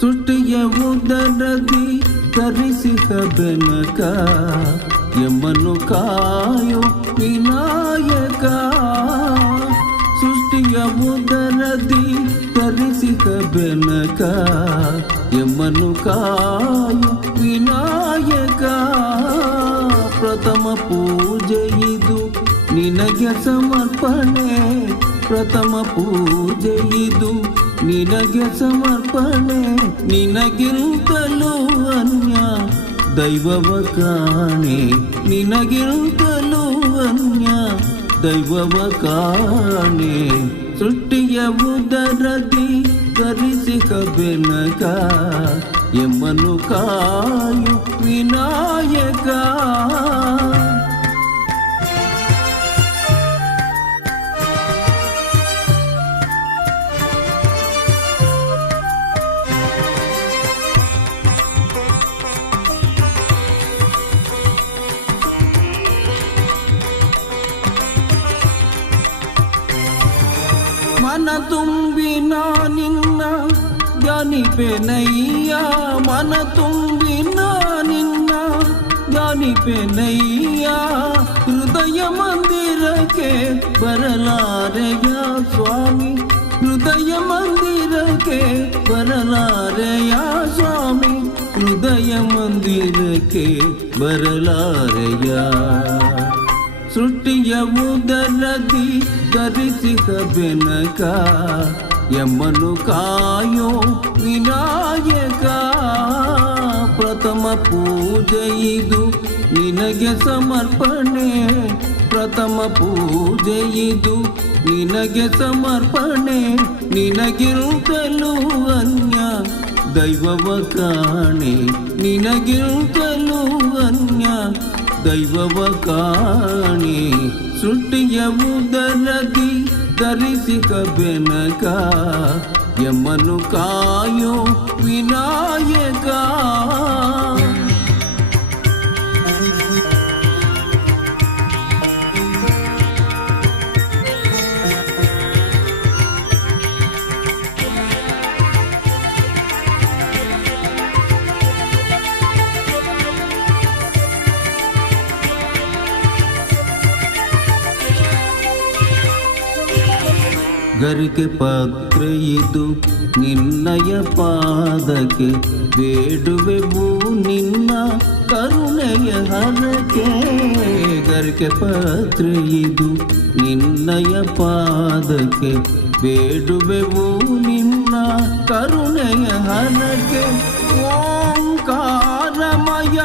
ಸೃಷ್ಟಿಯ ಉದರದಿ ಧರಿಸಿದ ಬೆನಕ ಯಮನು ಕಾಯೋ ವಿನಾಯಕ. ಸೃಷ್ಟಿಯ ಉದರದಿ ಧರಿಸಿದ ಬೆನಕ ಯಮನು ಕಾಯೋ ವಿನಾಯಕ. ಪ್ರಥಮ ಪೂಜೆ ಇದು ನಿನಗೆ ಸಮರ್ಪಣೆ, ಪ್ರಥಮ ಪೂಜೆ ಇದು ನಿನಗೆ ಸಮರ್ಪಣೆ. ನಿನಗಿಂತಲೂ ಅನ್ಯ ದೈವವ ಕಾಣೆ, ನಿನಗಿಂತಲೂ ಅನ್ಯ ದೈವವ ಕಾಣೆ. ಸೃಷ್ಟಿಯ ಉದರದಿ ಧರಿಸಿದ ಬೆನಕ ಯಮನು ಕಾಯು ವಿನಾಯಕ. ಮನ ತುಂಬಿ ನಿನ್ನ ಧ್ಯಾನಿಪೆನಯ್ಯ, ಮನ ತುಂಬಿ ನಿನ್ನ ಧ್ಯಾನಿಪೆನಯ್ಯ. ಹೃದಯ ಮಂದಿರಕ್ಕೆ ಬರಲಾರೆಯ ಸ್ವಾಮಿ, ಹೃದಯ ಮಂದಿರಕ್ಕೆ ಬರಲಾರೆಯ ಸ್ವಾಮಿ, ಹೃದಯ ಮಂದಿರಕ್ಕೆ ಬರಲಾರೆಯ. ಸೃಷ್ಟಿಯ ಉದರದಿ ಧರಿಸಿದ ಬೆನಕ ಯಮನು ಕಾಯೋ ವಿನಾಯಕ. ಪ್ರಥಮ ಪೂಜೆ ಇದು ನಿನಗೆ ಸಮರ್ಪಣೆ, ಪ್ರಥಮ ಪೂಜೆ ಇದು ನಿನಗೆ ಸಮರ್ಪಣೆ. ನಿನಗಿಂತಲೂ ಅನ್ಯ ದೈವವ ಕಾಣೆ, ನಿನಗಿಂತಲೂ ಅನ್ಯ ದೈವವ ಕಾಣೆ. ಸೃಷ್ಟಿಯ ಉದರದಿ ಧರಿಸಿದ ಬೆನಕ ಯಮನು ಕಾಯೋ ವಿನಾಯಕ. ಗರಿಕೆ ಪಾತ್ರೆ ಇದು ನಿನ್ನಯ ಪಾದಕ್ಕೆ, ಬೇಡುವೆವು ನಿನ್ನ ಕರುಣೆಯ ಹರಕೆ. ಗರಿಕೆ ಪಾತ್ರೆ ಇದು ನಿನ್ನಯ ಪಾದಕ್ಕೆ, ಬೇಡುವೆವು ನಿನ್ನ ಕರುಣೆಯ ಹರಕೆ. ಓಂಕಾರಮಯ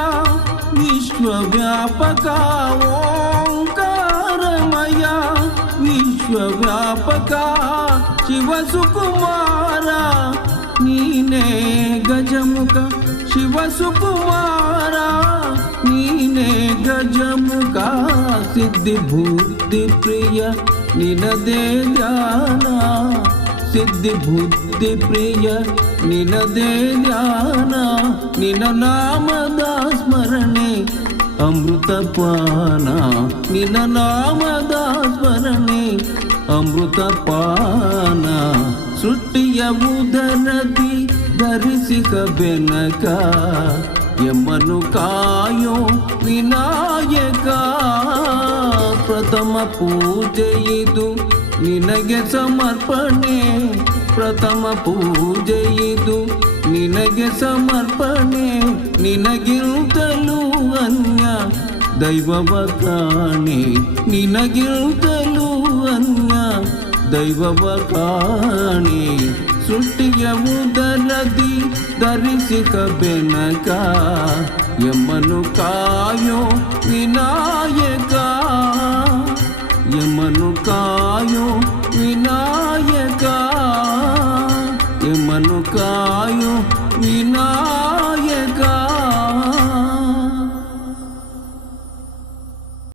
ವಿಶ್ವವ್ಯಾಪಕ, ಓಂಕಾರಮಯ ವಿಶ್ವವ್ಯಾಪಕ. ಶಿವಸುಕುಮಾರ ನೀನೇ ಗಜಮುಖ, ಶಿವಸುಕುಮಾರ ನೀನೇ ಗಜಮುಖ. ಸಿದ್ಧಿ ಬುದ್ಧಿ ಪ್ರಿಯ ನಿನದೇ ಧ್ಯಾನ, ಸಿದ್ಧಿ ಬುದ್ಧಿ ಪ್ರಿಯ ನಿನದೇ ಧ್ಯಾನ. ನಿನ್ನ ನಾಮದ ಸ್ಮರಣೆ ಅಮೃತ ಪಾನ, ನಿನ್ನ ನಾಮದ ಸ್ಮರಣೆ ಅಮೃತ ಪಾನ. ಸೃಷ್ಟಿಯ ಉದರದಿ ಧರಿಸಿದ ಬೆನಕ ಯಮನು ಕಾಯೋ ವಿನಾಯಕ. ಪ್ರಥಮ ಪೂಜೆ ಇದು ನಿನಗೆ ಸಮರ್ಪಣೆ, ಪ್ರಥಮ ಪೂಜೆ ಇದು ನಿನಗೆ ಸಮರ್ಪಣೆ. ನಿನಗಿಂತಲೂ ಅನ್ಯ ದೈವವ ಕಾಣೆ, ನಿನಗಿಂತಲೂ ಅನ್ಯ ದೈವವ ಕಾಣೆ. ಸೃಷ್ಟಿಯ ಉದರದಿ ಧರಿಸಿದ ಬೆನಕ ಯಮನು ಕಾಯೋ ವಿನಾಯಕ, ಯಮನು ಕಾಯೋ ವಿನಾಯಕ, ಯಮನು ಕಾಯೋ ವಿನಾಯಕ.